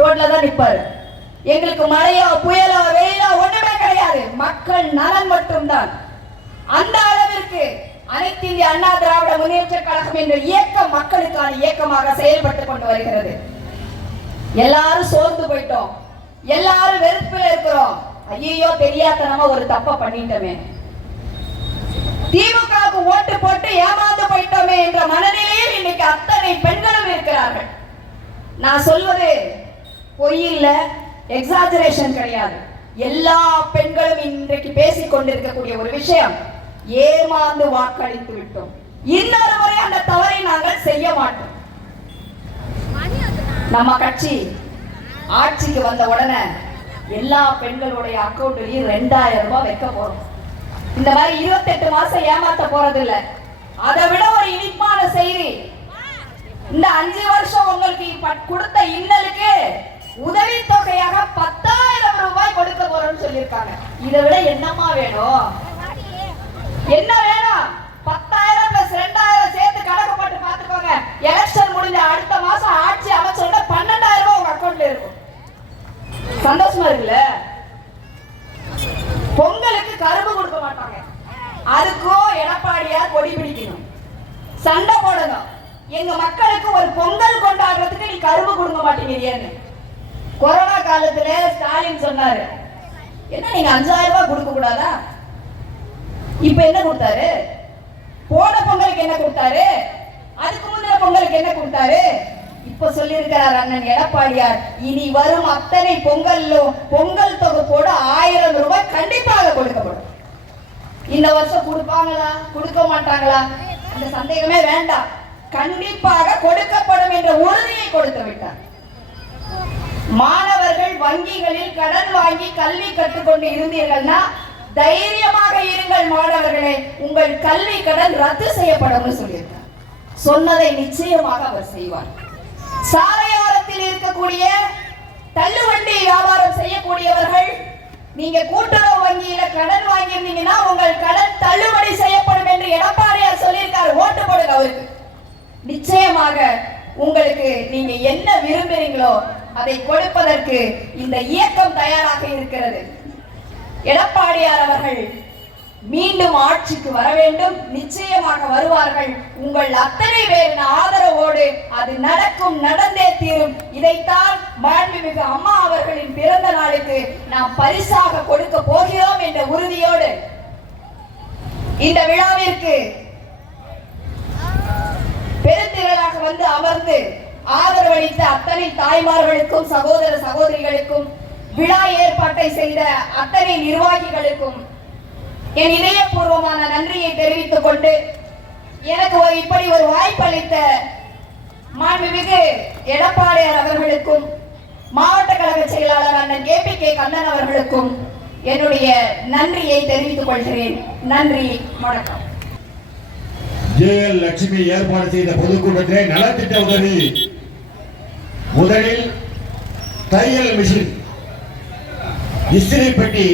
ரோட்ல தான் நிப்பாரு. எங்களுக்கு மழையோ புயலோ வெயிலோ ஒண்ணுமே கிடையாது, மக்கள் நலன் மட்டும்தான். அந்த அளவிற்கு அனைத்து இந்திய அண்ணா திராவிட முன்னேற்ற கழகம் என்ற இயக்கம் மக்களுக்கான இயக்கமாக செயல்பட்டுக் கொண்டு வருகிறது. எல்லாரும் சோர்ந்து போயிட்டோம், எல்லாரும் வெறுப்பில் இருக்கிறோம். ஐயோ தெரியாதனமா ஒரு தப்ப பண்ணிட்டோமே, திமுகவுக்கு ஓட்டு போட்டு ஏமாந்து போயிட்டோமே என்ற மனநிலையில் இன்னைக்கு அத்தனை பெண்களும் இருக்கிறார்கள். நான் சொல்வது பொய் இல்ல, எக்ஸாஜரேஷன் கிடையாது. எல்லா பெண்களும் இன்றைக்கு பேசிக் கொண்டிருக்கக்கூடிய ஒரு விஷயம், ஏமாந்து வாக்களித்து விட்டோம், இன்னொரு முறை அந்த தவறை நாங்கள் செய்ய மாட்டோம். நம்ம கட்சி ஆட்சிக்கு வந்த உடனே எல்லா பெண்களுடைய அக்கௌண்ட்லயும் 2000 ரூபாய் வைக்க போறோம். இந்த மாதிரி 28 மாசம் ஏமாத்த போறது இல்ல. அதை விட ஒரு இனிப்பான செய்தி, இந்த 5 வருஷம் உங்களுக்கு கொடுத்த இன்னலுக்கு உதவி தொகையாக 10,000 ரூபாய் கொடுக்க போறோம்னு சொல்லியிருக்காங்க. இதை விட என்னமா வேணும்? என்ன வேணும்? 10,000 பிளஸ் 2,000 சேர்த்து கணக்கு போட்டு பாத்துக்கோங்க. எலெக்ஷன் முடிஞ்ச அடுத்த மாசம் ஆட்சி அமைச்சோட 12,000 ரூபாய் உங்க அக்கௌண்ட்ல இருக்கும். சந்தோஷமா இருக்குல்ல? பொங்கலுக்கு கரும்பு கொடுக்க மாட்டாங்க, அதுக்கும் எடப்பாடியார் கொடி பிடிக்கணும், சண்டை போடணும். எங்க மக்களுக்கு ஒரு பொங்கல் கொண்டாடுறதுக்கு நீ கரும்பு கொடுக்க மாட்டேங்கிறீன்னு கொரோனா காலத்துல ஸ்டாலின் சொன்னாரு. என்ன நீங்க 5,000 ரூபாய் கொடுக்க கூடாதா? இப்ப என்ன கொடுத்தாரு? போன பொங்கலுக்கு என்ன கொடுத்தாரு? அதுக்கு முந்தின பொங்கலுக்கு என்ன கொடுத்தாரு? இப்ப சொல்லி இருக்கிறார் அண்ணன் எடப்பாடியார், இனி வரும் அத்தனை பொங்கல் தொகுப்போடு 1000 ரூபாய் கண்டிப்பாக கொடுக்கப்படும். இந்த வருஷம் கொடுப்பாங்களா கொடுக்க மாட்டாங்களா அந்த சந்தேகமே வேண்டாம், கண்டிப்பாக கொடுக்கப்படும் என்ற உறுதியை கொடுத்து விட்டார். மாணவர்கள் வங்கிகளில் கடன் வாங்கி கல்வி கற்றுக்கொண்டு இருந்தீர்கள்னா தைரியமாக இருங்கள் மாணவர்களே, உங்கள் கல்வி கடன் ரத்து செய்யப்படும் சொல்லியிருக்கார். சொன்னதை நிச்சயமாக அவர் செய்வார். சாலையோரத்தில் இருக்கக்கூடிய தள்ளுவண்டி வியாபாரம் செய்யக்கூடியவர்கள், நீங்க கூட்டுறவு வங்கியில கடன் வாங்கியிருந்தீங்கன்னா உங்கள் கடன் தள்ளுபடி செய்யப்படும் என்று எடப்பாடியார் சொல்லியிருக்காரு. ஓட்டு போடுங்க அவருக்கு. நிச்சயமாக உங்களுக்கு நீங்க என்ன விரும்புறீங்களோ அதை கொடுப்பதற்கு இந்த இயக்கம் தயாராக இருக்கிறது. எடப்பாடியார் அவர்கள் மீண்டும் ஆட்சிக்கு வர வேண்டும், நிச்சயமாக வருவார்கள். உங்கள் அத்தனை பேரின் ஆதரவோடு அது நடக்கும், நடந்தே தீரும். இதைத்தான் மாண்புமிகு அம்மா அவர்களின் பிறந்த நாளுக்கு நாம் பரிசாக கொடுக்க போகிறோம் என்ற உறுதியோடு இந்த விழாவிற்கு பெருந்திரளாக வந்து அமர்ந்து ஆதரவளித்த அத்தனை தாய்மார்களுக்கும் சகோதர சகோதரிகளுக்கும் விழா ஏற்பாட்டை செய்த அத்தனை நிர்வாகிகளுக்கும் என் இதயபூர்வமான நன்றியை தெரிவித்துக் கொண்டு, எனக்கு இப்படி ஒரு வாய்ப்பு அளித்த மாண்புமிகு எடப்பாடியார் அவர்களுக்கும் மாவட்ட கழக செயலாளர் அண்ணன் KPK கண்ணன் அவர்களுக்கும் என்னுடைய நன்றியை தெரிவித்துக் கொள்கிறேன். நன்றி, வணக்கம். JL லட்சுமி ஏற்பாடு செய்த பொதுக்கூட்டத்திலே நலத்திட்ட உதவி, முதலில் தையல் மிஷின், இஸ்திரி பெட்டி